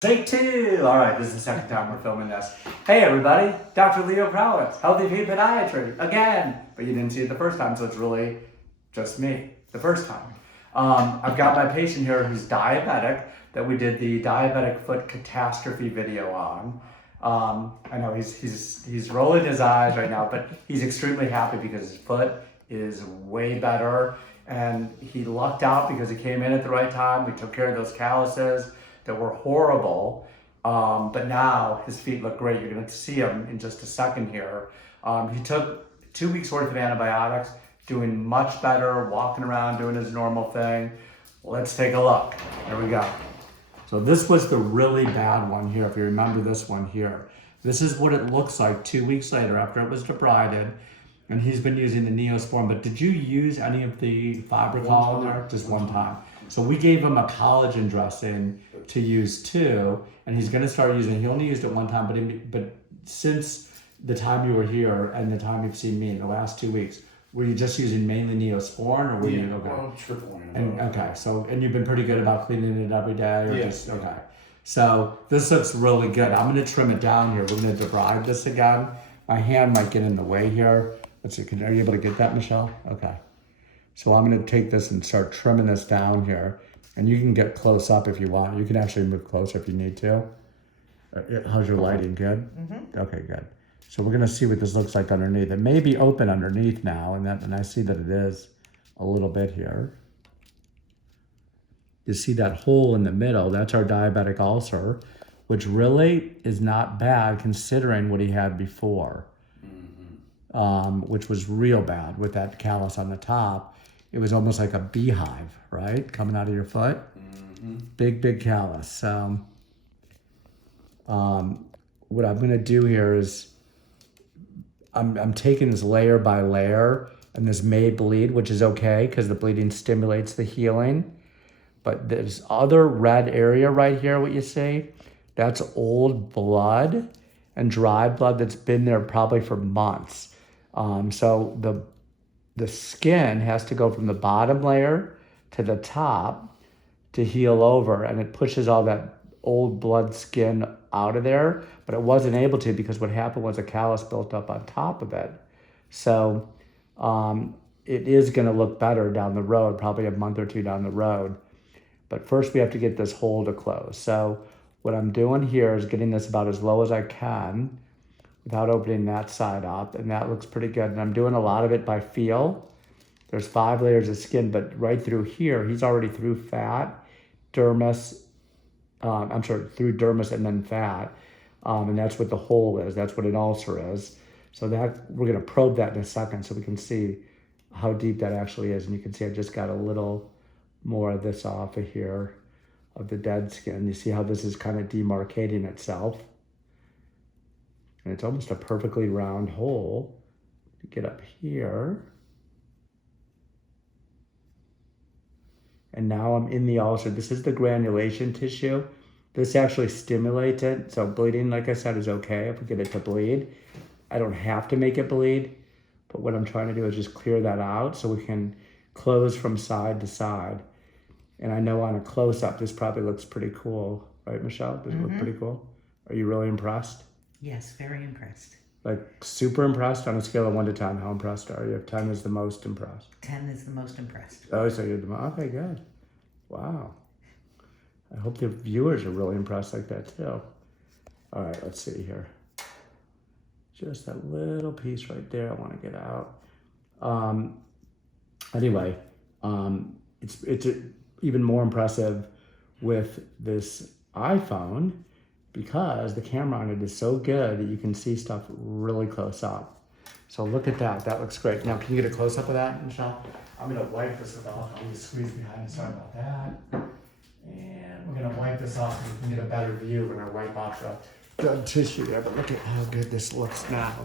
Take two. All right, this is the second time we're filming this. Hey everybody, Dr. Leo Krawetz, Healthy Feet Podiatry, again. But you didn't see it the first time, so it's really just me, the first time. I've got my patient here who's diabetic, that we did the diabetic foot catastrophe video on. I know he's rolling his eyes right now, but he's extremely happy because his foot is way better. And he lucked out because he came in at the right time. We took care of those calluses that were horrible, but now his feet look great. You're gonna see him in just a second here. He took 2 weeks worth of antibiotics, doing much better, walking around, doing his normal thing. Let's take a look. Here we go. So this was the really bad one here, if you remember this one here. This is what it looks like 2 weeks later after it was debrided, and he's been using the Neosporin. But did you use any of the Fibercol in there? Just one time. So we gave him a collagen dressing to use too, and he's gonna start using it. He only used it one time, but since the time you were here and the time you've seen me in the last 2 weeks, were you just using mainly Neosporin, or were you okay? Well, triple. And okay, so and you've been pretty good about cleaning it every day, or just okay. So this looks really good. I'm gonna trim it down here. We're gonna debride this again. My hand might get in the way here. Let's see. Are you able to get that, Michelle? Okay. So I'm going to take this and start trimming this down here. And you can get close up if you want. You can actually move closer if you need to. How's your lighting? Good? Mm-hmm. Okay, good. So we're going to see what this looks like underneath. It may be open underneath now, and I see that it is a little bit here. You see that hole in the middle? That's our diabetic ulcer, which really is not bad considering what he had before, which was real bad with that callus on the top. It was almost like a beehive, right? Coming out of your foot. Mm-hmm. Big callus. So what I'm gonna do here is I'm taking this layer by layer, and this may bleed, which is okay because the bleeding stimulates the healing. But this other red area right here, what you see, that's old blood and dry blood that's been there probably for months. So the skin has to go from the bottom layer to the top to heal over, and it pushes all that old blood skin out of there, but it wasn't able to because what happened was a callus built up on top of it. So it is gonna look better down the road, probably a month or two down the road. But first we have to get this hole to close. So what I'm doing here is getting this about as low as I can without opening that side up, and that looks pretty good. And I'm doing a lot of it by feel. There's 5 layers of skin, but right through here, he's already through fat, dermis, through dermis and then fat. And that's what the hole is. That's what an ulcer is. So that we're gonna probe that in a second so we can see how deep that actually is. And you can see I just got a little more of this off of here, of the dead skin. You see how this is kind of demarcating itself. And it's almost a perfectly round hole. To get up here. And now I'm in the ulcer. This is the granulation tissue. This actually stimulates it. So bleeding, like I said, is okay if we get it to bleed. I don't have to make it bleed, but what I'm trying to do is just clear that out so we can close from side to side. And I know on a close-up, this probably looks pretty cool. Right, Michelle? Does it look pretty cool? Are you really impressed? Yes, very impressed. Like super impressed on a scale of 1 to 10. How impressed are you? If 10 is the most impressed. 10 is the most impressed. Oh, so you're the most, okay, good. Wow. I hope the viewers are really impressed like that too. All right, let's see here. Just that little piece right there I want to get out. Anyway, it's even more impressive with this iPhone because the camera on it is so good that you can see stuff really close up. So look at that. That looks great. Now, can you get a close up of that, Michelle? I'm going to wipe this off. I'm going to squeeze behind it. Sorry about that. And we're going to wipe this off so we can get a better view. We're going to wipe off the dead tissue there. But look at how good this looks now.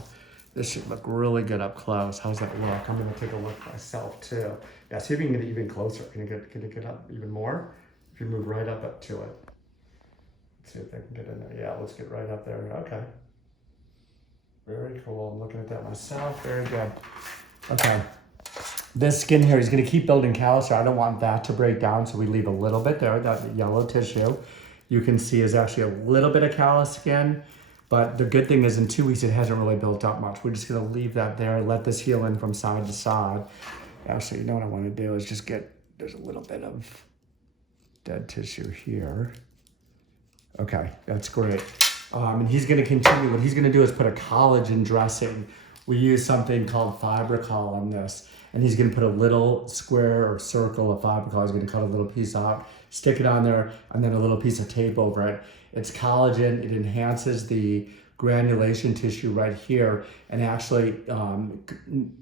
This should look really good up close. How's that look? I'm going to take a look myself too. Yeah, see if you can get it even closer. Can you get up even more? If you move right up to it. Let's see if I can get in there. Yeah, let's get right up there. Okay. Very cool. I'm looking at that myself. Very good. Okay. This skin here, he's going to keep building callus. I don't want that to break down, so we leave a little bit there, that yellow tissue. you can see is actually a little bit of callus skin. But the good thing is in 2 weeks, it hasn't really built up much. We're just gonna leave that there, let this heal in from side to side. Actually, you know what I wanna do is just there's a little bit of dead tissue here. Okay, that's great. And he's gonna continue, what he's gonna do is put a collagen dressing. We use something called Fibricol on this. And he's gonna put a little square or circle of Fibricol. He's gonna cut a little piece out, stick it on there, and then a little piece of tape over it. It's collagen, it enhances the granulation tissue right here and actually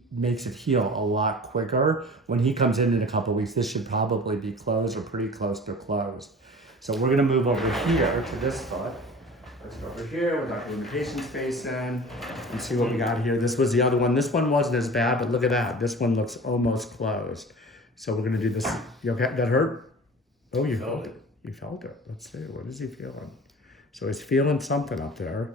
makes it heal a lot quicker. When he comes in a couple of weeks, this should probably be closed or pretty close to closed. So we're gonna move over here to this foot. Let's go over here with our invitation space in and see what we got here. This was the other one. This one wasn't as bad, but look at that. This one looks almost closed. So we're gonna do this. You okay? That hurt? Oh, you felt it. You felt it. Let's see. What is he feeling? So he's feeling something up there.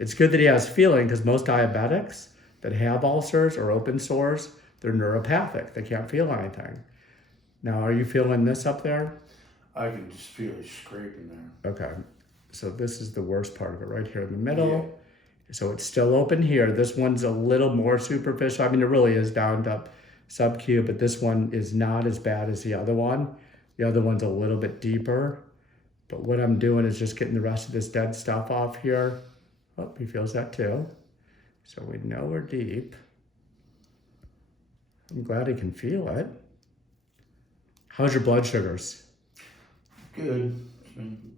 It's good that he has feeling because most diabetics that have ulcers or open sores, they're neuropathic. They can't feel anything. Now, are you feeling this up there? I can just feel it scraping there. Okay. So this is the worst part of it right here in the middle. Yeah. So it's still open here. This one's a little more superficial. I mean, it really is down to sub-Q, but this one is not as bad as the other one. The other one's a little bit deeper. But what I'm doing is just getting the rest of this dead stuff off here. Oh, he feels that too. So we know we're deep. I'm glad he can feel it. How's your blood sugars? Good.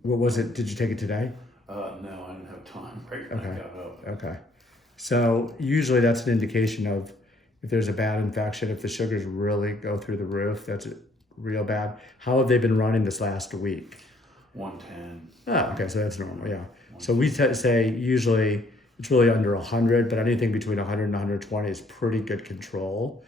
What was it? Did you take it today? No, I didn't have time right when I got up. Okay. So usually that's an indication of if there's a bad infection, if the sugars really go through the roof, that's real bad. How have they been running this last week? 110. Oh, okay, so that's normal, yeah. So we say usually it's really under 100, but anything between 100 and 120 is pretty good control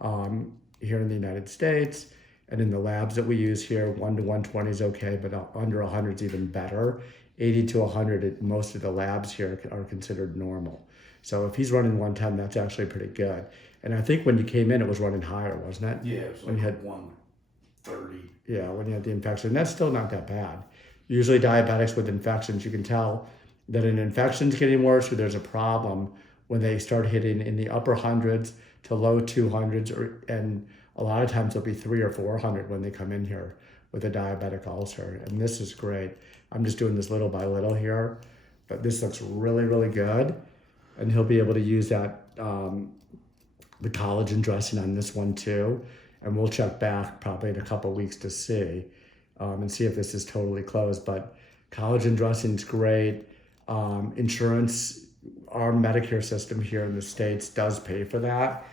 here in the United States. And in the labs that we use here, 1 to 120 is okay, but under 100 is even better. 80 to 100, most of the labs here are considered normal. So if he's running 110, that's actually pretty good. And I think when you came in, it was running higher, wasn't it? Yeah, it was when you had 130. Yeah, when you had the infection. That's still not that bad. Usually diabetics with infections, you can tell that an infection's getting worse or there's a problem when they start hitting in the upper hundreds to low 200s, and a lot of times it'll be 300 or 400 when they come in here with a diabetic ulcer. And this is great. I'm just doing this little by little here, but this looks really, really good. And he'll be able to use that, the collagen dressing on this one too. And we'll check back probably in a couple of weeks to see, and see if this is totally closed. But collagen dressing is great. Insurance, our Medicare system here in the States does pay for that.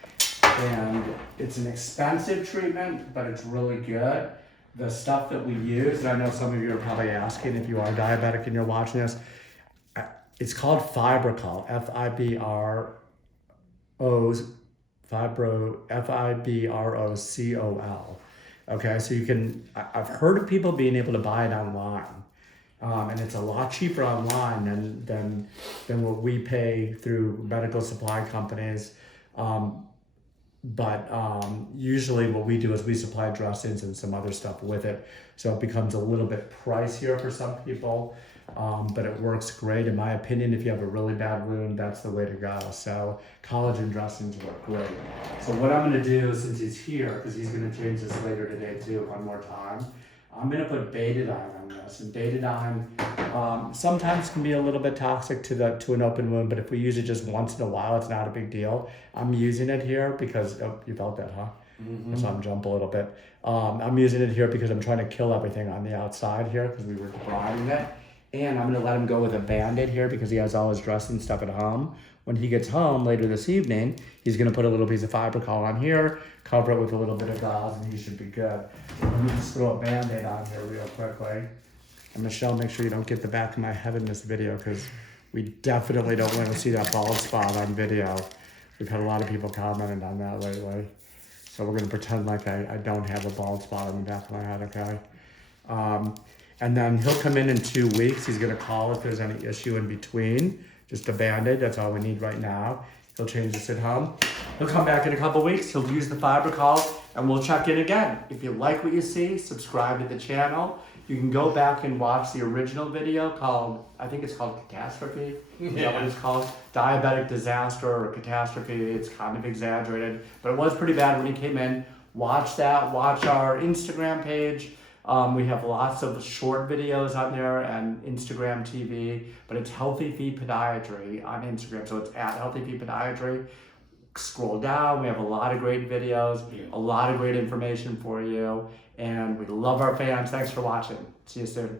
And it's an expensive treatment, but it's really good. The stuff that we use, and I know some of you are probably asking if you are diabetic and you're watching this, it's called Fibricol, Fibrocol. Okay, so you can, I've heard of people being able to buy it online. And it's a lot cheaper online than what we pay through medical supply companies. But usually what we do is we supply dressings and some other stuff with it. So it becomes a little bit pricier for some people, but it works great. In my opinion, if you have a really bad wound, that's the way to go. So collagen dressings work great. So what I'm gonna do, since he's here, because he's gonna change this later today too, one more time, I'm gonna put betadine on this. And betadine sometimes can be a little bit toxic to an open wound, but if we use it just once in a while, it's not a big deal. I'm using it here because, oh, you felt that, huh? Mm-hmm. So I'm jump a little bit. I'm using it here because I'm trying to kill everything on the outside here because we were debriding it. And I'm gonna let him go with a Band-Aid here because he has all his dressing stuff at home. When he gets home later this evening, he's gonna put a little piece of Fibricol on here, cover it with a little bit of gauze, and he should be good. Let me just throw a Band-Aid on here real quickly. And Michelle, make sure you don't get the back of my head in this video because we definitely don't want to see that bald spot on video. We've had a lot of people commenting on that lately. So we're gonna pretend like I don't have a bald spot on the back of my head, okay? And then he'll come in 2 weeks. He's gonna call if there's any issue in between. Just a Band-Aid, that's all we need right now. He'll change this at home. He'll come back in a couple weeks. He'll use the Fibricol and we'll check in again. If you like what you see, subscribe to the channel. You can go back and watch the original video called, I think it's called Catastrophe. Is that what it's called? Diabetic disaster or catastrophe. It's kind of exaggerated, but it was pretty bad when he came in. Watch that. Watch our Instagram page. We have lots of short videos on there and Instagram TV, but it's Healthy Feet Podiatry on Instagram. So it's at Healthy Feet Podiatry. Scroll down. We have a lot of great videos, a lot of great information for you, and we love our fans. Thanks for watching. See you soon.